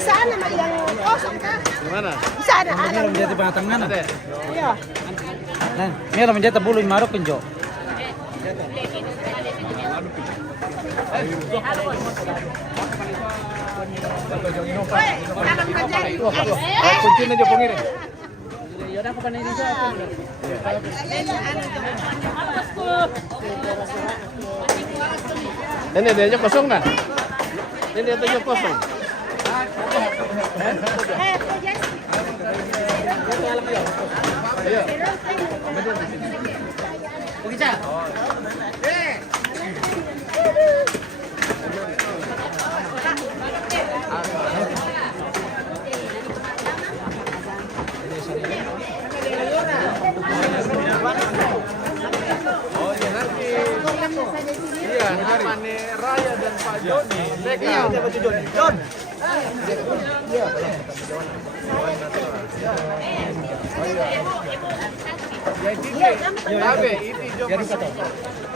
Saan naman yang kosong ka? Gimana? Saan na? Meron menjadi pangatangan. Ada. Iya. Nah, meron menjadi bulu marok penjo. Kunci aja pengirim. Ini dia kosong nah. Ini dia kosong. Iya. Begitu. Iya, Mane Raya dan Pak Joni. Iya, Pak Joni. Jon. Iya.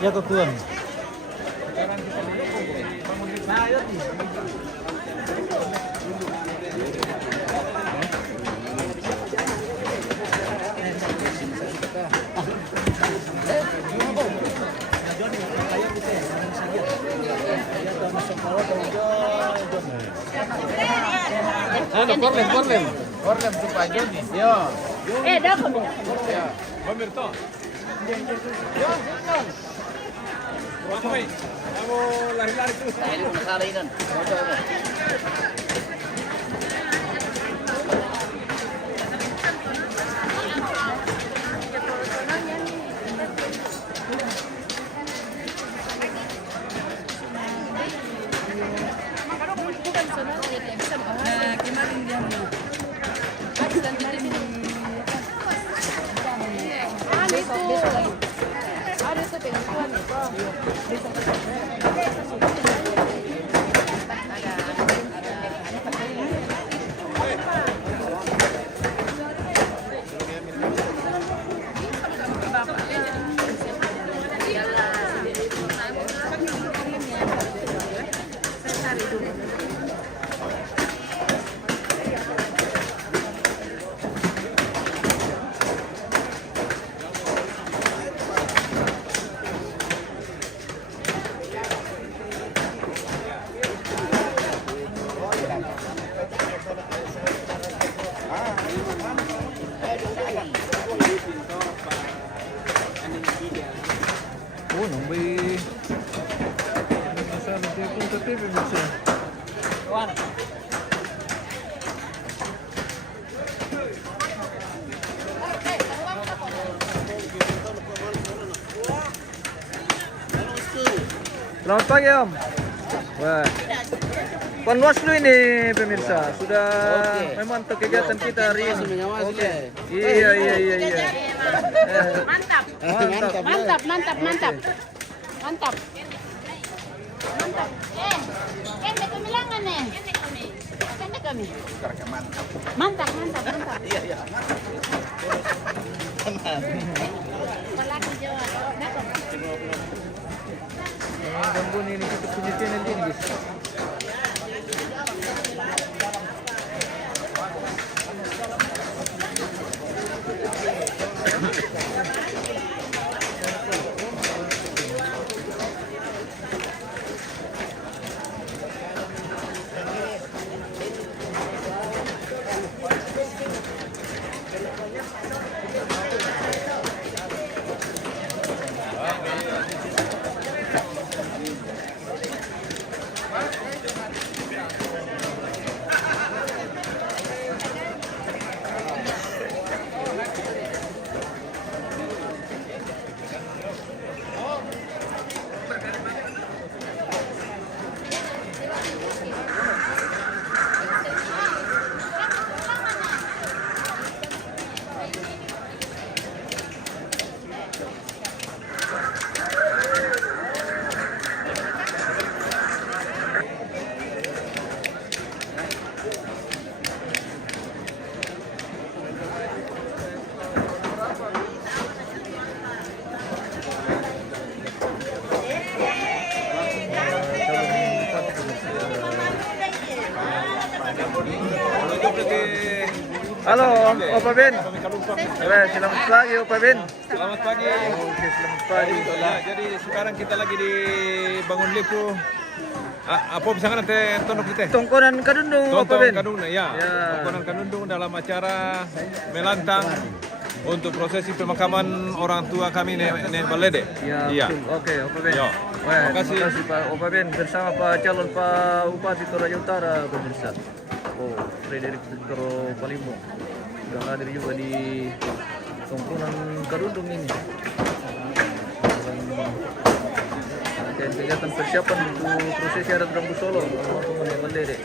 Ya kekuan. Korlem tuh Pak Joni. Yo. Dah kami. Ya. Pemirsa. Kamu lari-lari terus. Ini masalah ini. Oh, nambai. Masa nanti pun tetap bisa. Selamat pagi Om. Wah, Panwaslu ini pemirsa sudah memantau kegiatan kita hari ini. Oke. Iya. Mantap. Mantap. Kende kami langan eh. Kende kami. Mantap. Iya. Palagi Jawa. Gangguan ini kita punya channel ini guys. Halo, Opa Ben. Selamat pagi, Opa Ben. Selamat pagi. Oke, selamat pagi. Ya, jadi sekarang kita lagi di Bangun Liku. Apa bisa nanti tondok kita? Tongkonan Kadundung, Opa Tonton Ben. Kadundung, ya. Tongkonan Kadundung dalam acara melantang untuk prosesi pemakaman orang tua kami Nenek Balede. Ya, Iya. betul. Oke, Opa Ben. Yo. Wah, Terima kasih. terima kasih Pak Opa Ben bersama Pak calon Pak Bupati Toraja Utara pemirsa. Oh, Frederick Toro Palimbong. Sudah hadir juga di Tongkonan Kadundung ini. Dan kegiatan persiapan untuk prosesi adat Rambu Solo teman-teman yang Balede.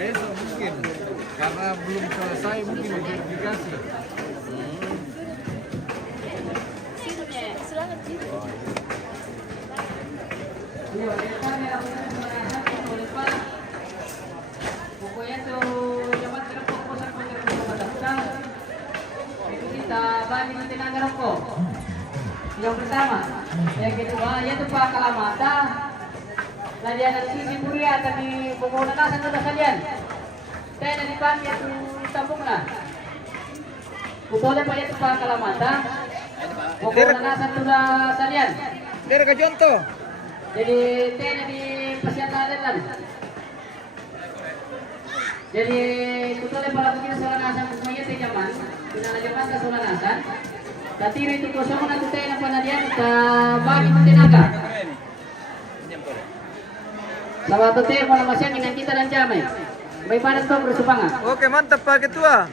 Besok mungkin karena belum selesai mungkin verifikasi. Pokoknya tuh jaman rokok kosan kita bagi tenaga rokok. Yang pertama, yang kedua yaitu Pak Kalamata. Ladian sisi Puria tadi pokoknya nasan sudah kalian. Saya dari Pak yang tampung lah. Pokoknya Pak yaitu Pak Kalamata. Pokoknya nasan sudah kalian. Dari ke contoh. Jadi saya di Pasiatan lah. Jadi kutole para pikir soal nasan semuanya teh zaman, bila zaman ke soal nasan. Tatiri itu kosong na tutay na panadian ka bagi tenaga. Sama tutay ko na masyang inang kita dan jamay. May panas to bersupanga. Oke, mantap Pak Ketua.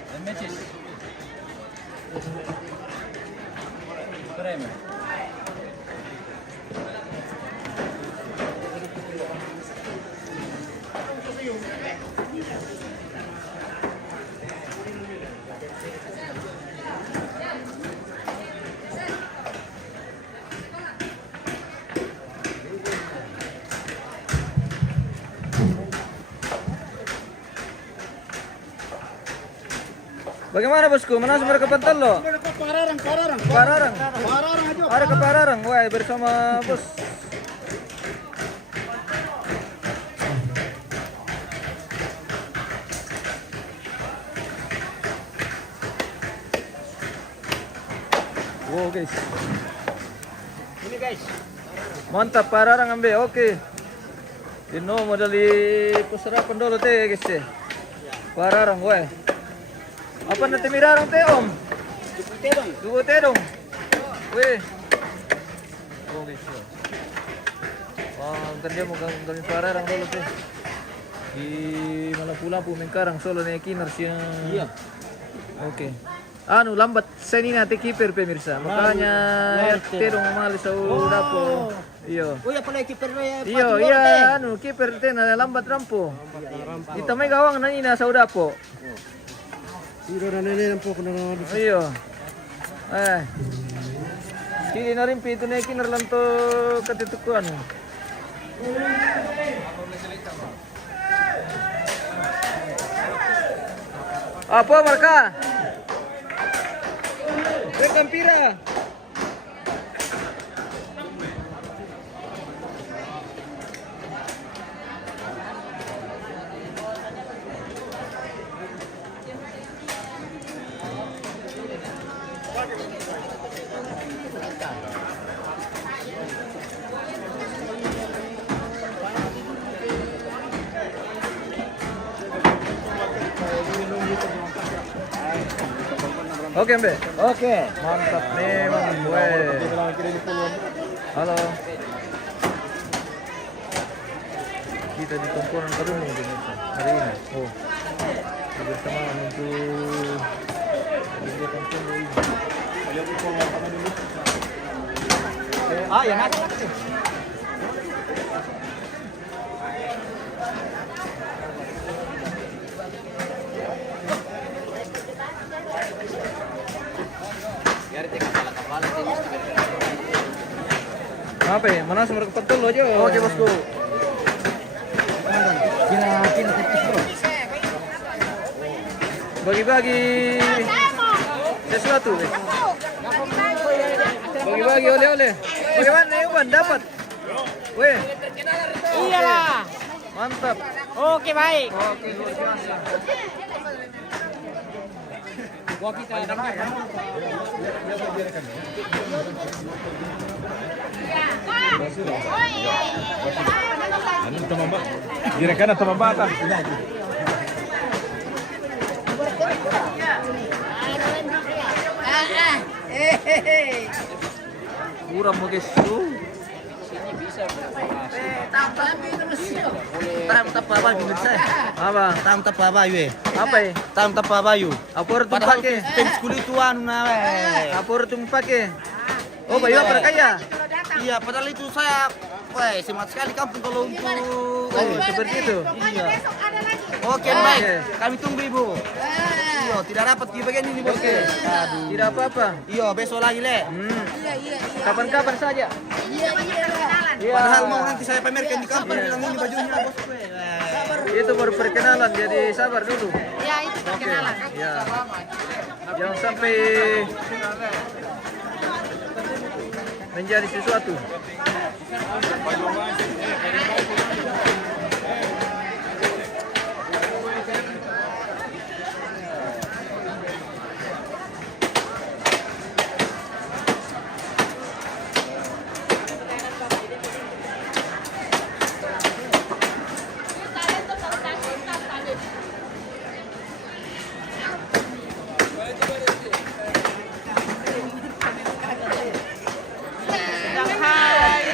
Bagaimana bosku? Mana sumber ke Pantal lo? Pararang. Ada ke Pararang, wah bersama bos. Wow guys. Ini guys. Mantap Pararang ambe, oke. Dino modal di pusarapan dulu teh guys teh. Pararang, wah. Apa nanti mirarang teh om? Dugo teh dong. Weh. Oh guys. Wah, ntar dia mau kami pararang dulu teh. Di Lampu-Lampu Mengkarang Solo nih kinersnya. Iya. Oke. Anu lambat seni nanti kiper pemirsa. Makanya ya teh dong malis dapo. Iya. Oh ya pala kiper ya. Iya, anu kiper teh lambat rampo. Kita may gawang na ina sa udapo. Siro na nene po kuno na. Iyo. Sili na rin pito na ikinar lang to katitukuan. Apa marka? Kampira. Oke, Mbe. Oke. Mantap nih, Bang. Weh. Halo. Kita di Tongkonan Kadundung pemirsa hari ini. Oh. Bersama untuk kegiatan ini. Ah, ya nak. Apa ya? Mana sumber kepentul aja. Oke bosku. Kira-kira tipis bro. Bagi-bagi sesuatu. Bagi-bagi oleh-oleh. Bagaimana Iwan dapat? Weh. Iyalah. Mantap. Oke, baik. Oke, luar biasa. Ano tumamba? Direkan atau mambata? Kurang mo guys. Tam tapaba yun saya. Apa? Tam tapaba yun. Apa ya? Tam tapaba yun. Apor tum Padahal pake. tim kulit tuan na Apor tum pake. Oh, bayu apa kaya? Iya, padahal itu saya semangat sekali kampung kalau untuk Oh, seperti itu. Iya. Oke, baik. Kami tunggu Ibu. Iya, tidak dapat di bagian ini, Bos. Aduh. Tidak apa-apa. Iya, besok lagi, Le. Kapan-kapan saja. Iya. Padahal mau nanti saya pamerkan di kantor bilang ini bajunya, Bos. Itu baru perkenalan, jadi sabar dulu. Ya, itu perkenalan. Ya. Jangan sampai menjadi sesuatu.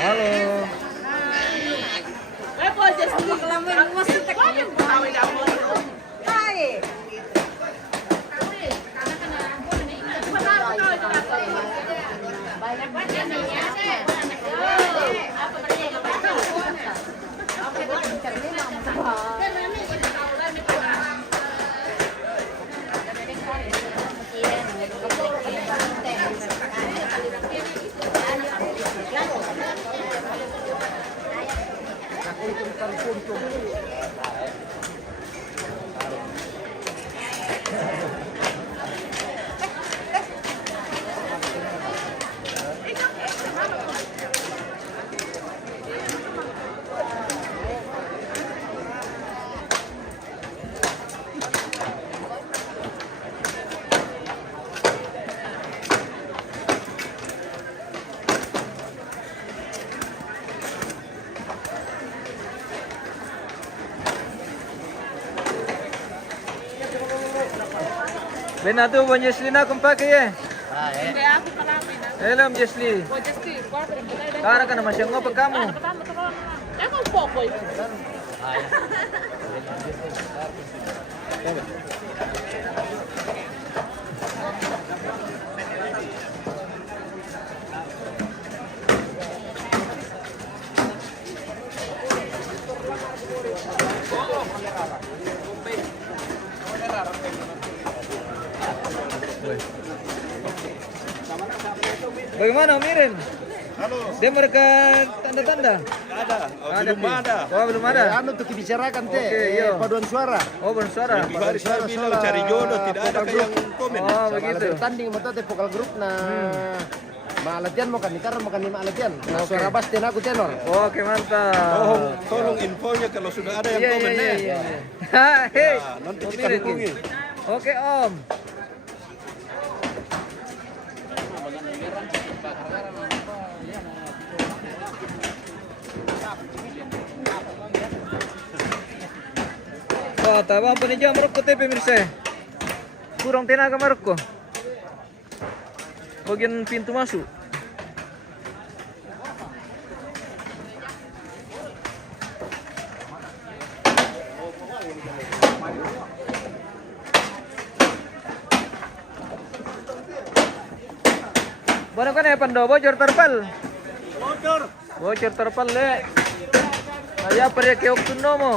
Halo. Benato po Jesli na kung pakai ya. Hello Jesli. Kara ka naman siya ngopag kamu. Bagaimana Mirin? Halo. Dia mereka tanda-tanda? Ada. Belum ada. Oh, belum ada. Anu tuh dibicarakan teh. Oke, iya. Paduan suara. Oh, bersuara. Di hari saya bilang cari jodoh, tidak ada yang komen. Oh, begitu. Tanding mata teh vokal grup nah. Maalatian mau kan nikar mau kan lima alatian. Nah, suara bass ten aku tenor. Oke, mantap. Tolong infonya kalau sudah ada yang Iya, komen iya, nih. iya, iya. Hei. Nanti Om kita Mirin. hubungi. Oke, Om. Wah, tabang penunjuk Maroko teh pemirsa. Kurang tenaga Maroko. Bagian pintu masuk. Barang kan ya pando bocor terpal. Bocor terpal le. Saya pergi ke Oktuno mo.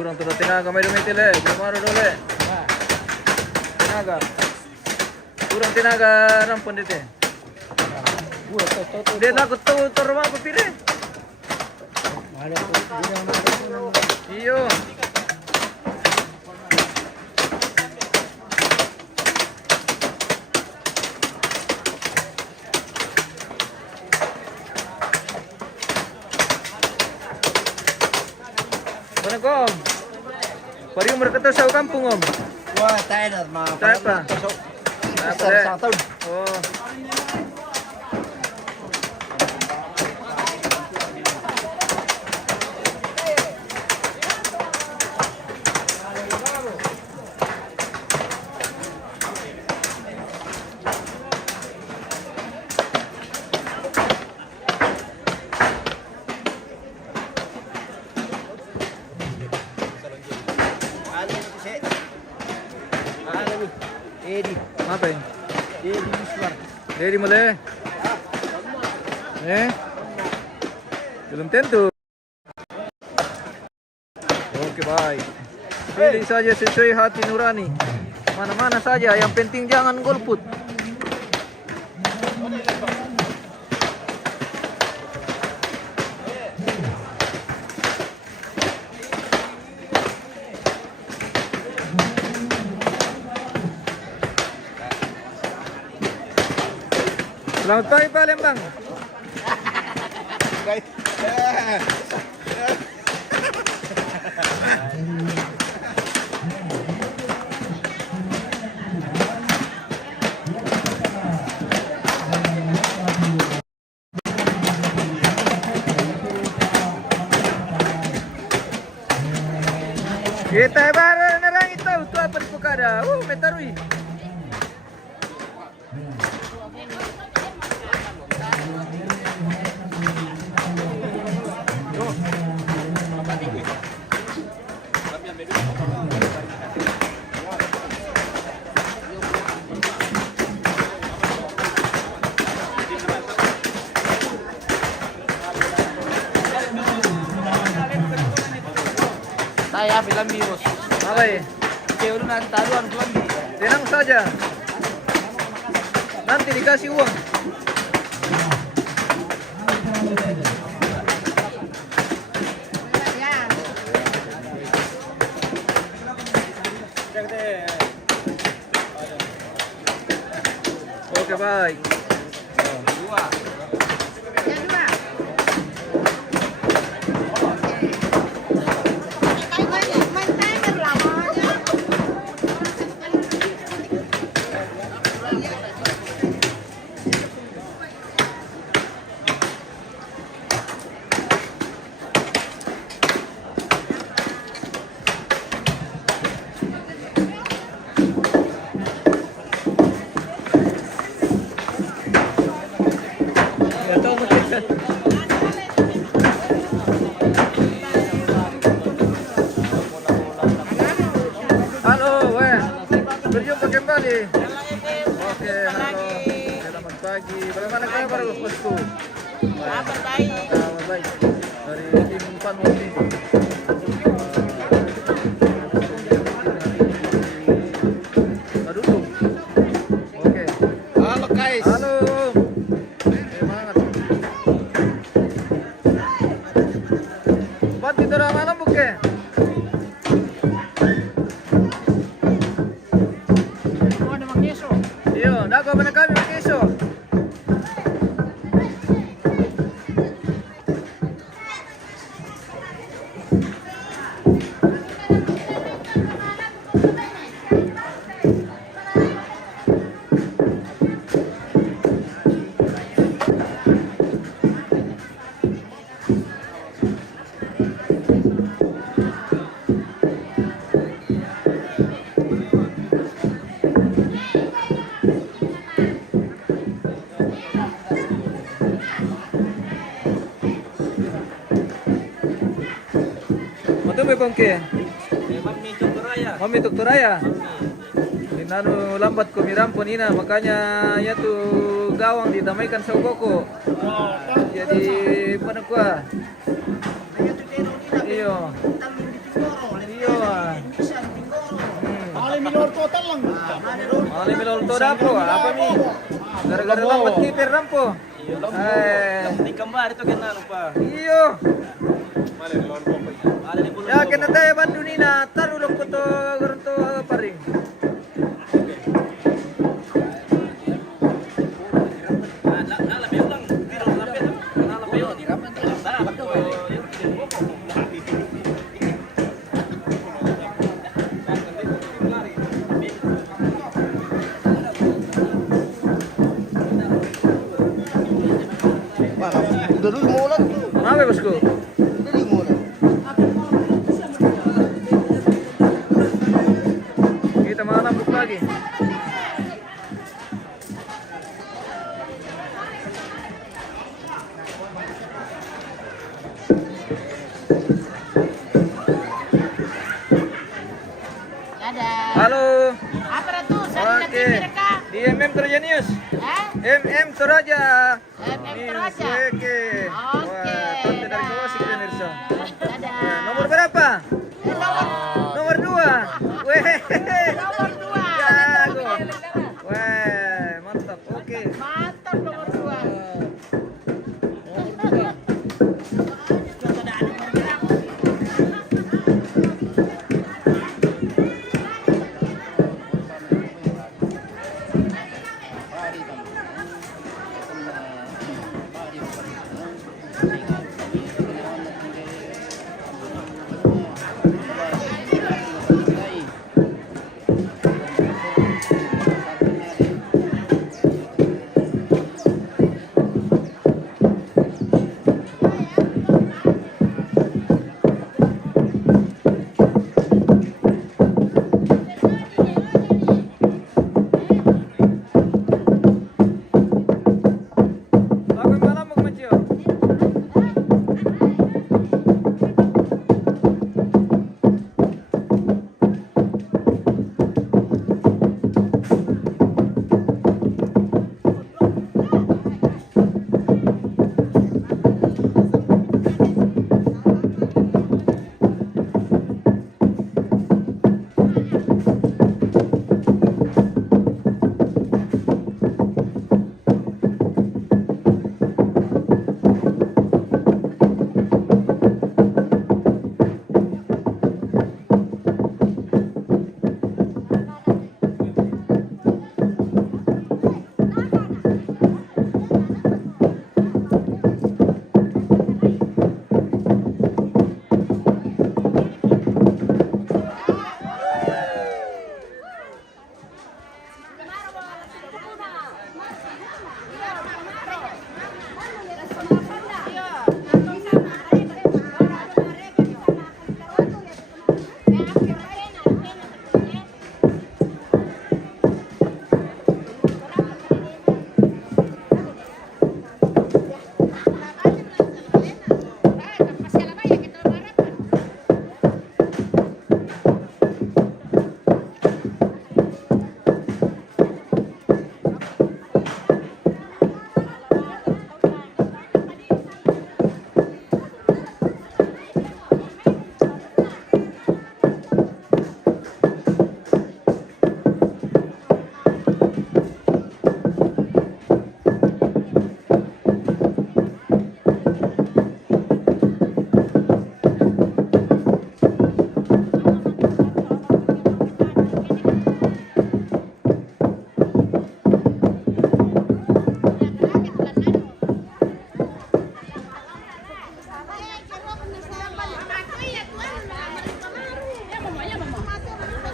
Kurang tuh tinaga may dumitil Gumaro dole. Tinaga. Kurang tinaga rampon dito Dia takut tuh rumah aku pilih. Iyo. Assalamualaikum. Pari umur kata sa kampung om. Wah, tayo na mga Tayo pa. Sa taon. Oh. Edi. Apa ini? Edi Miswar. Dari mulai. Belum tentu. Oke baik. Pilih saja sesuai hati nurani. Mana-mana saja. Yang penting jangan golput. Selamat pagi Pak Lembang. Kita bareng nerang itu apa di Pukada. Metarui. Saya bilang virus. Apa ya? Kewulan nanti taruhan belum di. Tenang saja. Nanti dikasih uang. Oke baik. Dua. Halo, berjumpa kembali. Oke, halo. Selamat pagi. Bagaimana kabar bosku? Kabar baik. Kabar baik. Dari tim Panwati. Aduh. Oke. Halo guys. Halo. Semangat. Pati dorang malam buke. Iyo, nako ba na kami mag-iso? Matumbe pangke. Mami Tukturaya. Nanu lambat ko mirampon ina makanya ya tuh gawang didamaikan sa ukoko. Jadi mana kuah? Iyo. Iyo. Mali minor total lang. Mali minolto na po. Apa mi? Gara-gara lang keeper lang po. Di kembar itu kena lupa. Iyo. Ya kena tayo bandunina tarulog ko to garto paring. Udah dulu mau ulang. Kenapa bosku? Udah dulu mau ulang. Kita manambuk lagi. Dadah. Halo. Apa tuh? Oke. Di MM Toraja News. Hah? MM Toraja. MM News. Toraja. Oke. Oke. Wah, tante dari Sulawesi pemirsa. Dadah. Nomor berapa? Nomor 2. Weh. Nomor 2. Jago. Wah, mantap. Oke. Mantap nomor 2. Aku malam mau kecil.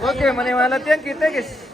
Oke, mana latihan kita guys.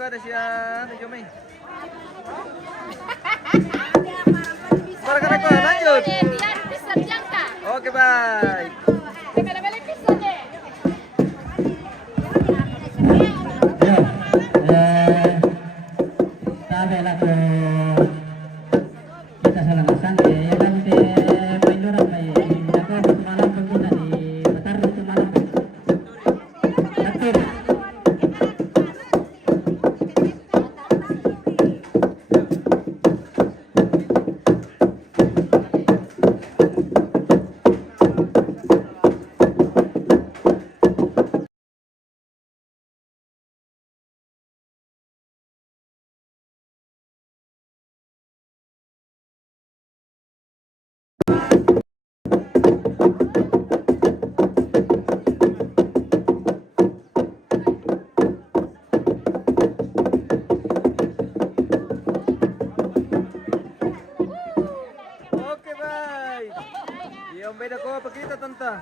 apakah ada siapa Jomai? Para ko, lanjut. Dia bisa jangka. Oke, baik. Bele-bele bisa deh. Sabi lah ko kita salah masang ya kan te pendoran may ako malam pengguna di Batar itu malam. Takdir. Oke, baik. Yang beda ko apa kita tanta?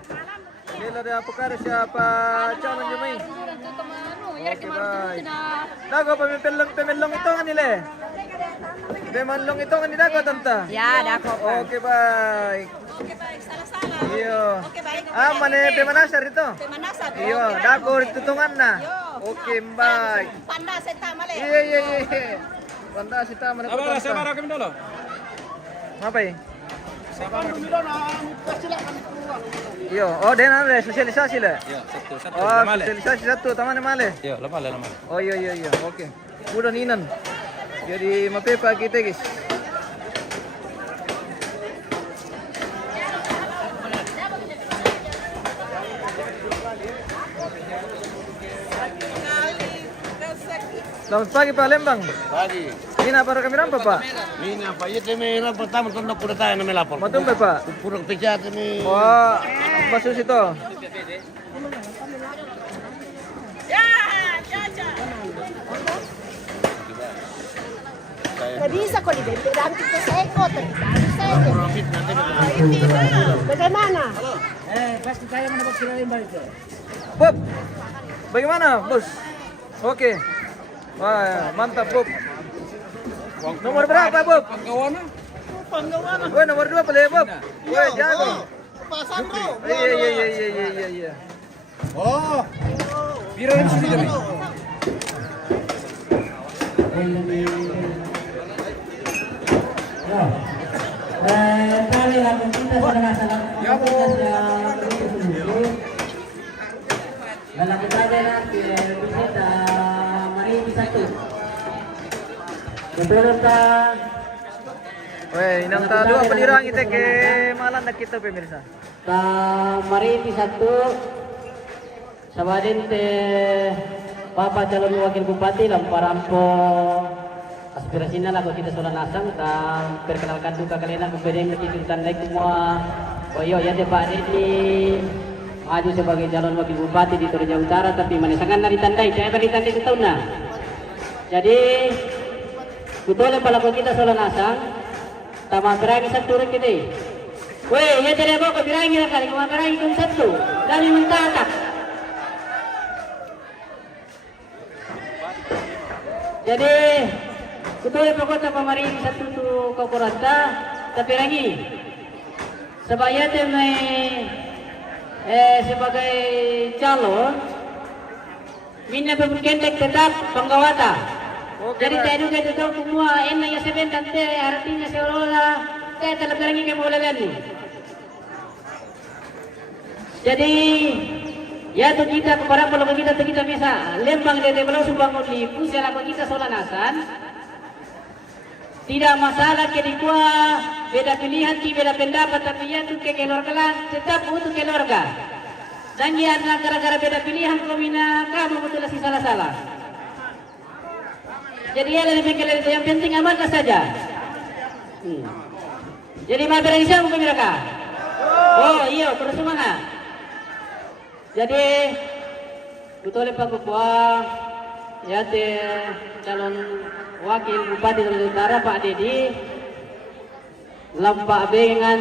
Nila ada apakah ada siapa calon Jomai? Oke, baik. Dago pemelong itu kan nila. Pemelong itu kan nila ko tanta. Ya, dako. Oke, baik. Oke baik, salah-salah. Iyo. Oke baik. Mane pemanasar itu. Pemanasar. Iyo, dago tutungan na. Oke, baik. Panda seta male. Iya. Panda sita mana ko Abang, saya tanta. marah kami dulu. Apa ya? Iyo, oh dan ada sosialisasi lah. Ya, satu. Oh, sosialisasi satu, taman male. Ya, lemah. Oh iya, oke. Udah ninan. Jadi mapepa kita guys. Selamat pagi Pak Lembang. Pagi. Ini apa kami rampa Pak? Ini apa? Ini merah pertama tanda kuda tayo na melapor. Matumpe Pak. Purang pijat ini. Oh, basus itu. Nggak bisa kok dibentang kita sa ekot. Bagaimana? Bob, bagaimana bos? Oke. Wah, mantap Bob. Nomor berapa Bob? Panggawana. Woi, nomor 2 pala ya Bob. Woi, jago. Iya. Oh. Kali lagu kita sudah masalah. Ya bu. Dalam kita nanti kita mari satu. Betul kan? Woi, inang talo apa dirang kita ke malam nak kita pemirsa. Mari satu. Sabadin te Bapak calon wakil bupati Lamparampo aspirasinya lah kita soal nasang dan perkenalkan juga kalian aku beri ngerti tandai semua. Oh iya ya Pak ini maju sebagai calon wakil bupati di Toraja Utara tapi mana sangat nari tandai saya beri tandai itu tahun nah. Jadi betul palaku kita soal nasang tama berangi satu orang kita. Weh ya tidak mau berangi lah kali kemana berangi itu satu dari mentakak. Jadi betul pokoknya pemarin satu tu kokorata tapi lagi sebaya temai sebagai calon minna pemkendek tetap penggawata. Jadi saya juga tahu semua enak ya sebentar teh artinya seolah-olah saya terlebih lagi ke mulai lagi. Jadi ya tu kita kepada kalau kita bisa lembang dari belau subang lipu selama kita solanasan tidak masalah kedikua beda pilihan beda pendapat tapi ya tu ke keluarga tetap untuk keluarga dan dia gara-gara beda pilihan komina kamu betul si salah-salah jadi ya lebih kalian yang penting amanlah saja jadi mau berisa mungkin mereka oh iya terus semangat. Jadi betul Pak Ketua ya calon wakil bupati Toraja Utara Pak Dedi lampak dengan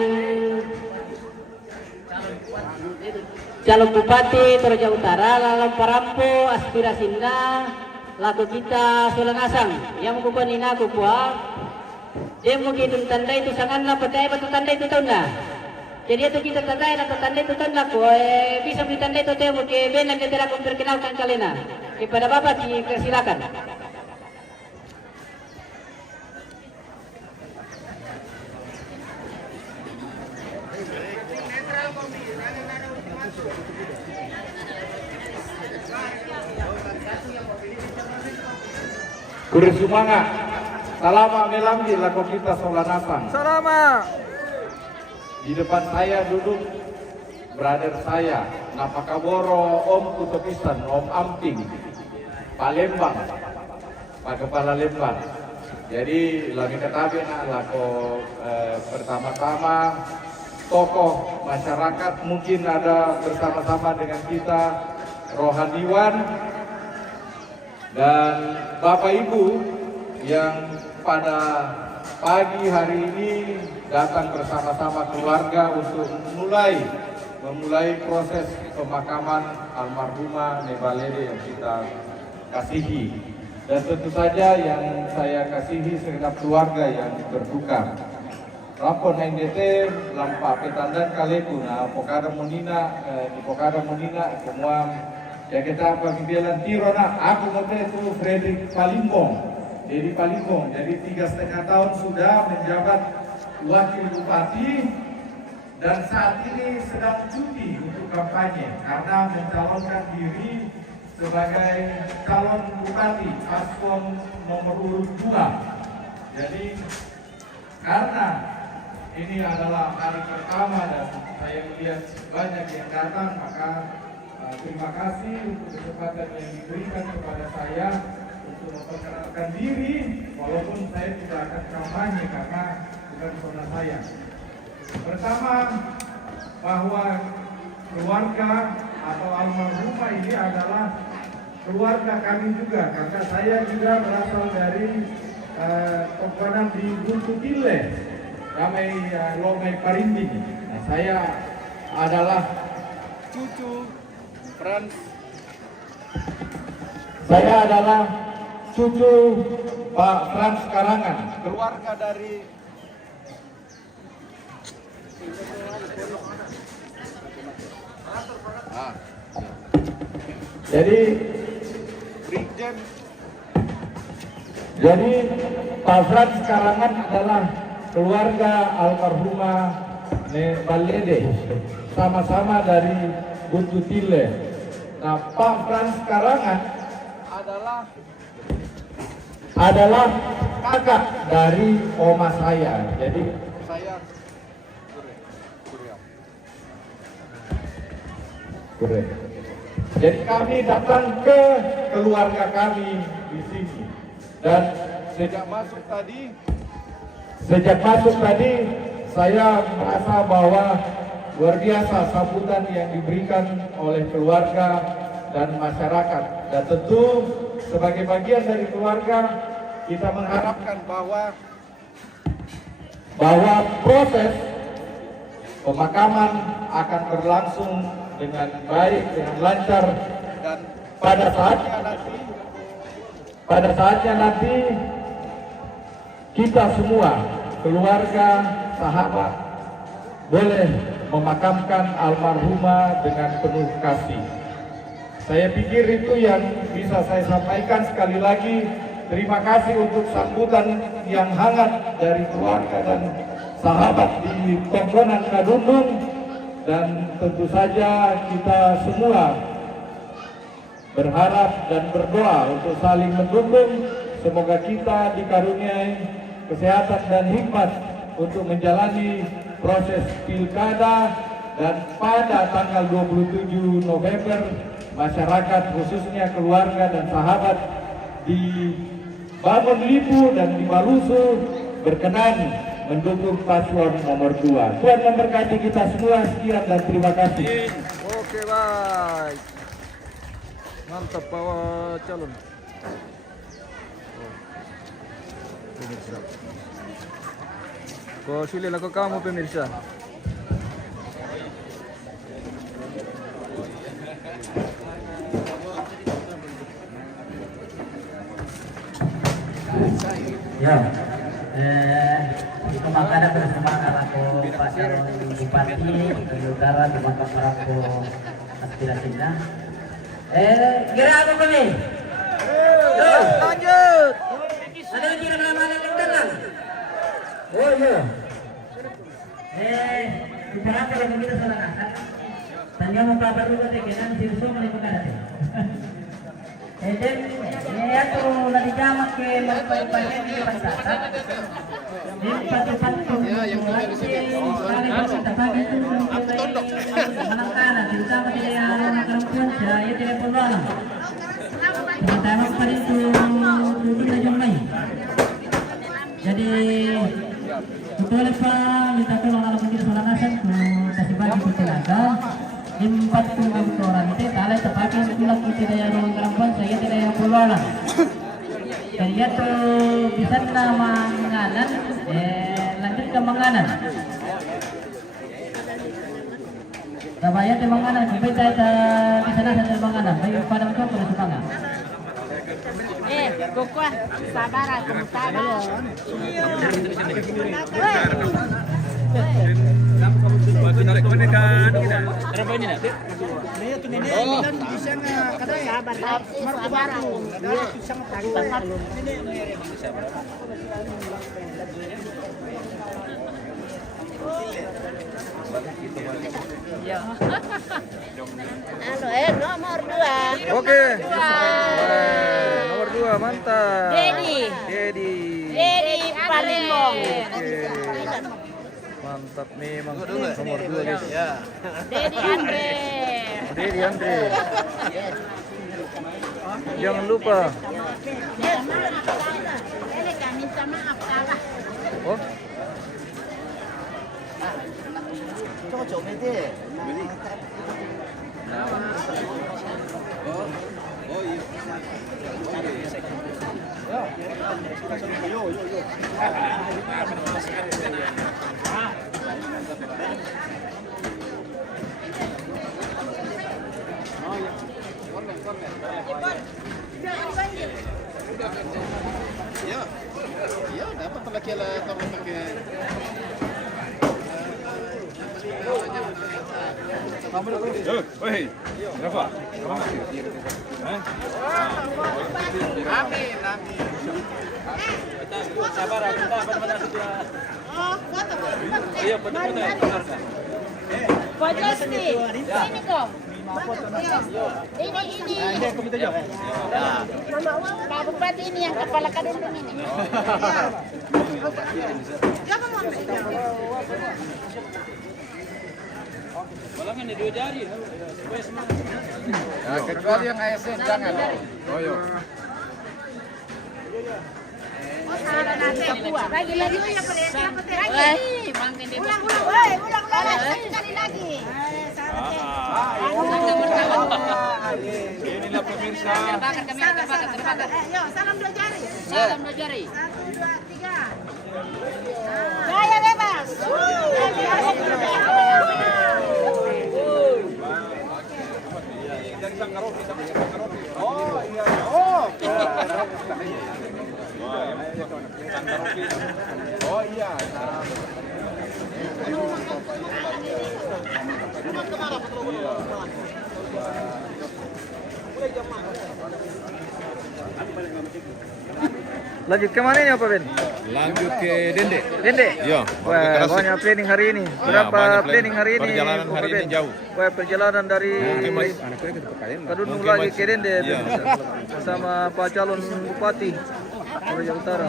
calon bupati Toraja Utara Lamparampo aspirasinya laku kita sulangasang yang kukunin aku kuah dia mungkin tanda itu sangat lah percaya betul tanda itu tahu na jadi itu kita tanda atau tanda itu tanda ku bisa beli tanda itu teh mungkin benar dia tidak memperkenalkan kalian kepada bapak silakan. Kuris semangat. Salama melambi lako kita solanasan. Salama. Di depan saya duduk brother saya, Napakaboro, Om Kutokisan, Om Amping, Palembang, Pak Kepala Lembang. Jadi lagi ketabi lako pertama-tama tokoh masyarakat mungkin ada bersama-sama dengan kita rohaniwan dan Bapak Ibu yang pada pagi hari ini datang bersama-sama keluarga untuk memulai proses pemakaman almarhumah Nebalede yang kita kasihi. Dan tentu saja yang saya kasihi segenap keluarga yang berduka. Rapon NDT lampa petandan kalekuna pokada monina di pokada monina semua ya kita pembialan tirona aku mau itu Fredrik Palimbong jadi Palimbong jadi 3,5 tahun sudah menjabat wakil bupati dan saat ini sedang cuti untuk kampanye karena mencalonkan diri sebagai calon bupati paslon nomor urut 2. Jadi karena ini adalah hari pertama dan saya melihat banyak yang datang, maka terima kasih untuk kesempatan yang diberikan kepada saya untuk memperkenalkan diri, walaupun saya tidak akan kampanye karena bukan zona saya. Pertama, bahwa keluarga atau almarhumah ini adalah keluarga kami juga, karena saya juga berasal dari Tongkonan di Guntukile. Ramai Lomai Parinding. Nah, saya adalah cucu Frans. Saya adalah cucu Pak Frans Karangan, keluarga dari Jadi Pak Frans Karangan adalah keluarga almarhumah Nebalede, sama-sama dari Buntutile. Nah, Pak Frans Karangan adalah kakak dari oma saya. Jadi saya Kure. Jadi kami datang ke keluarga kami di sini dan sejak masuk tadi saya merasa bahwa luar biasa sambutan yang diberikan oleh keluarga dan masyarakat. Dan tentu sebagai bagian dari keluarga kita mengharapkan bahwa proses pemakaman akan berlangsung dengan baik, dengan lancar, dan pada saatnya nanti kita semua keluarga, sahabat boleh memakamkan almarhumah dengan penuh kasih. Saya pikir itu yang bisa saya sampaikan. Sekali lagi terima kasih untuk sambutan yang hangat dari keluarga dan sahabat di Tongkonan Kadundung, dan tentu saja kita semua berharap dan berdoa untuk saling mendukung. Semoga kita dikaruniai kesehatan dan hikmat untuk menjalani proses pilkada, dan pada tanggal 27 November masyarakat khususnya keluarga dan sahabat di Bangun Lipu dan di Malusu berkenan mendukung paslon nomor 2. Tuhan memberkati kita semua. Sekian dan terima kasih. Oke, baik. Mantap Pak calon. Pemirsa. Silakan ke kamu pemirsa. Ya. Itu makanya bersama aku Pak Calon Bupati dari Utara terima kasih aku aspirasinya. Kira apa kami? Lanjut. Ada lagi nama yang datang? Oh iya. Bicara kalau kita salah kan? Tanya mau apa dulu teh kan si Ruso mau ada teh. Dan ya tuh lagi jamak ke mereka di pasar. Ini patu-patu yang menangkan terutama di daerah perempuan saya tidak perlu. Pertama kali itu kita jumpai. Jadi betul Pak minta tolong anak mungkin salah nasan kasih bagi tenaga. 40 orang itu kalau terpakai pulang kita daya ruang perempuan saya tidak yang pulang. Jadi itu bisa nama menganan lanjut ke menganan. Kabaya te menganan sampai kita di sana sambil menganan. Baik pada itu terus semangat. Kukuah, sabar aku, sabar. Bantu narik kemerdekaan kita. Sabar aku. Nomor 2. Oke. Nomor 2 mantap. Dedi Palembang. Oke. Mantap nih nomor 2 guys. Dedi Andre. Dedi Andre. Jangan lupa. Minta maaf salah. Oh. Cocok bete. Ya, dapat lagi lah kalau pakai. Hei, Rafa, Amin. Sabar kita benar-benar sudah. iya foto-foto. Pojesti. Ini kok. Ini. Pak Bupati ini yang kepala kadundung ini. Nah, kecuali yang ASN jangan. Oh, yo. Lagi. Ulang. Sekali lagi. Inilah pemirsa. Salam dua jari. 1, 2, 3. Gaya bebas. Oh, iya. Oh. Oh, iya. Lanjut ke mana Pak Ben? Lanjut ke Dende. Dende? Iya. Wah, banyak planning hari ini. Berapa planning hari ini? Perjalanan hari ini jauh. Wah, perjalanan dari Kadundung lagi ke Dende Iya. bersama Pak Calon Bupati Korea Utara.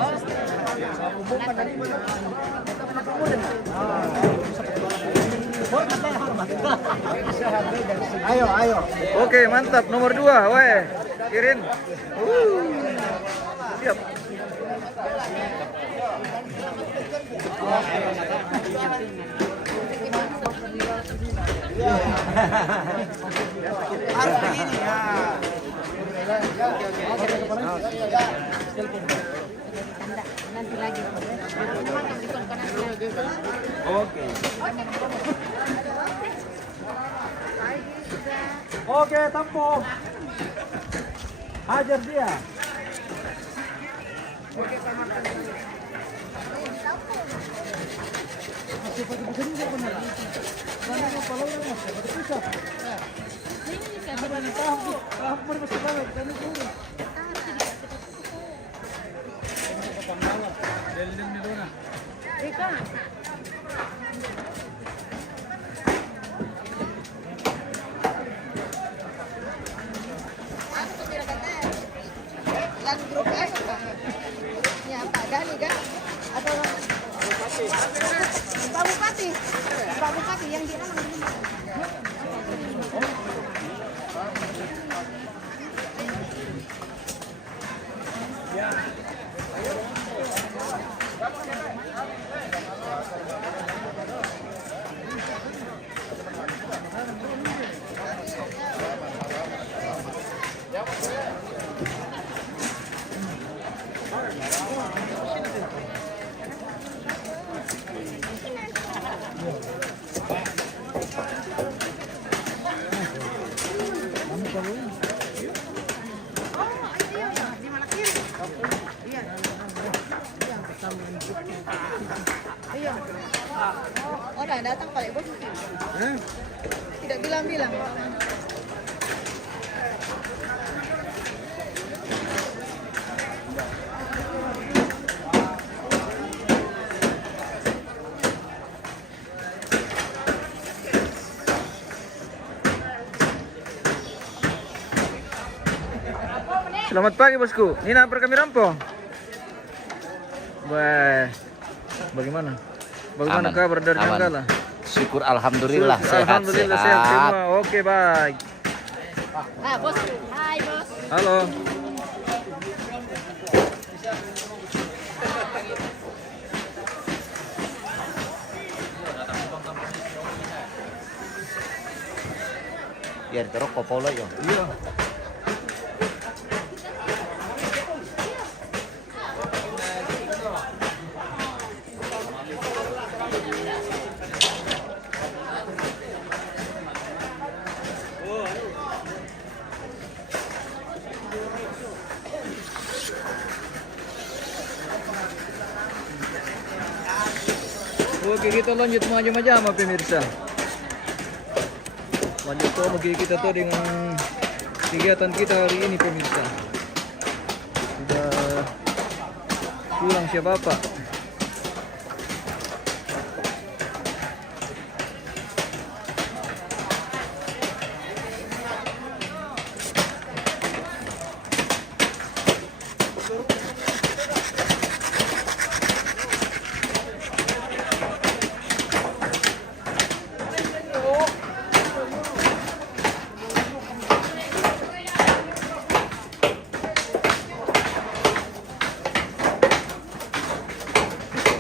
Ayo. Oke, mantap. Nomor 2, weh. Kirin. Siap. Nanti lagi. Oke. Oke, tempo. Hajar dia. Yang grup S kan? Ya, Pak Dani kan? Atau Pak Bupati? Pak Bupati yang di alam ini. Orang datang kali bos. Tidak bilang-bilang. Selamat pagi bosku. Nina per kami rampung. Wah, bagaimana? Bagaimana Aman. kabar dari Aman. Nanggala? Syukur alhamdulillah Alhamdulillah sehat semua. Oke baik. Ah, bos. Hai, bos. Halo. Biar terus kopolo yo. Iya. Oke, kita lanjut maju-maju pemirsa. Lanjut lagi kita tuh dengan kegiatan kita hari ini pemirsa. Sudah pulang siapa Pak?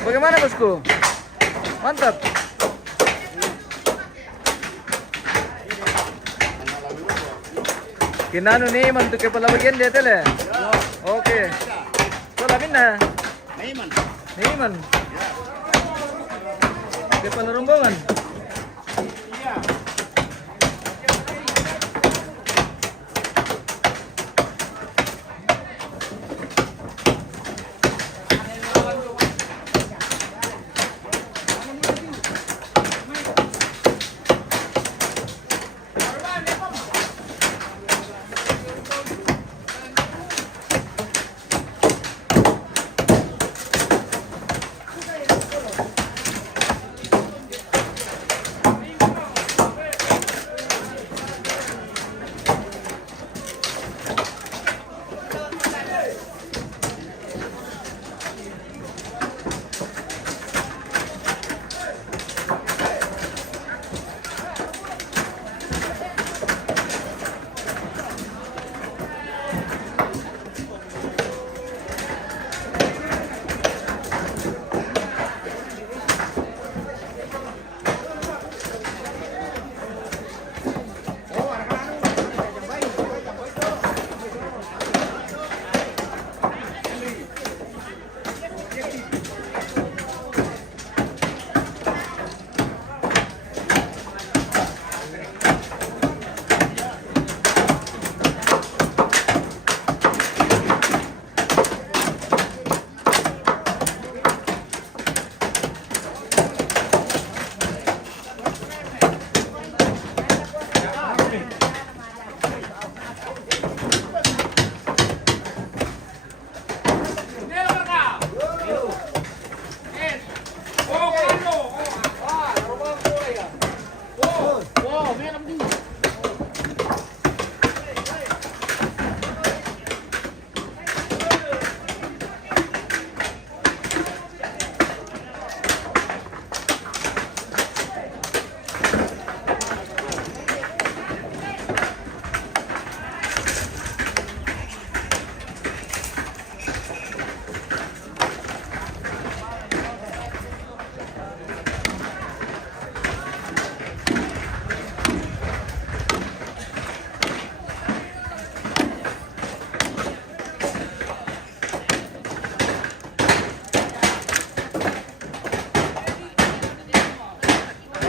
Bagaimana bosku? Mantap. Kinano ni man tu kepala bagian dia tele. Oke. Sola minna. Neiman. Kepala rombongan.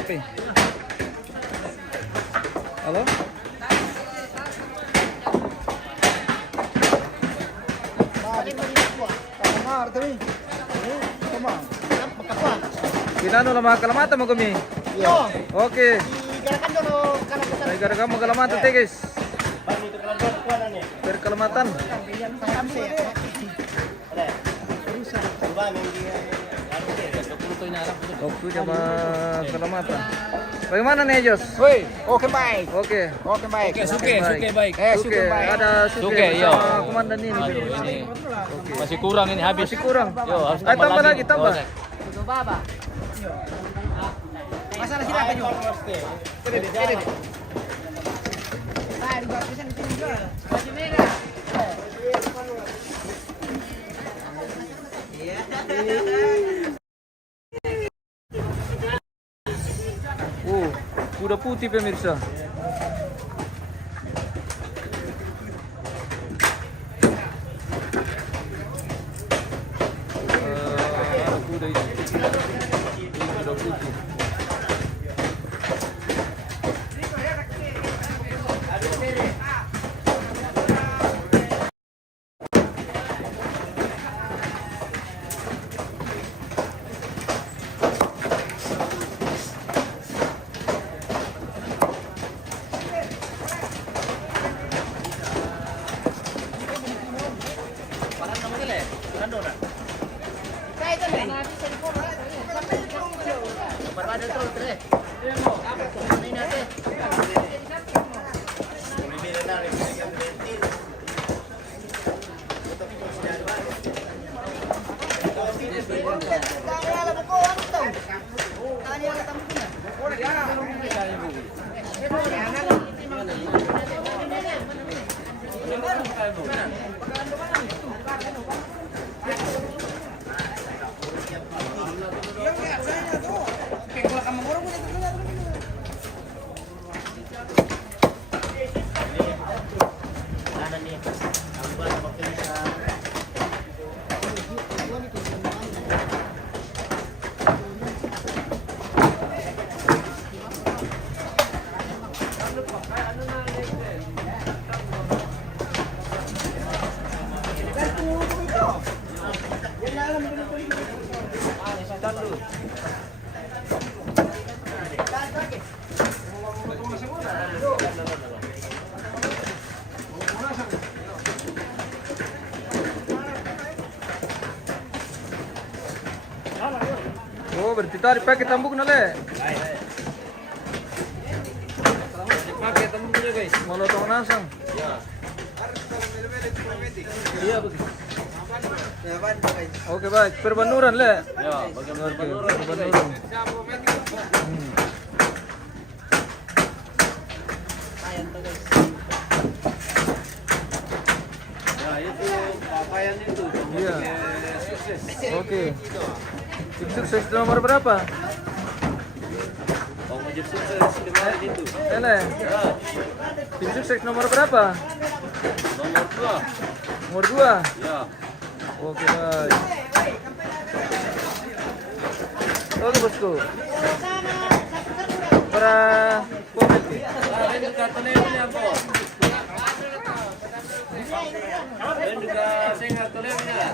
Oke. Halo? Kinano lang mga kalamata mo kami? Okay. Ay gara mo kalamata tigis. Kalamatan. Oke, coba keselamatan. Bagaimana nih, Jos? Woi, oke baik. Oke. Oke baik. Suke baik. Suke baik. Ada Suke iya. bersama komandan ini. Ini masih kurang ini habis. Masih kurang. Yo, harus Tambah lagi, tambah. Coba apa? Masalah siapa juga? Baju merah. Kuda putih pemirsa. Kuda ini. Kuda putih. Oh, berarti tarik pakai tambuk nale. Pakai tambuknya guys. Molotong nasang. Iya begitu. Oke baik, perbanuran le. Ya, bagaimana Perbanuran. Nah, itu pakaian itu. Iya. Oke. Tim sukses nomor berapa? Wajib sukses kemarin itu. Ele. Tim sukses nomor berapa? Nomor 2. Nomor 2. Ya. Oke baik. Oke bosku. Para komedi. Ini kartunya ini apa? Dan juga saya kartunya ini.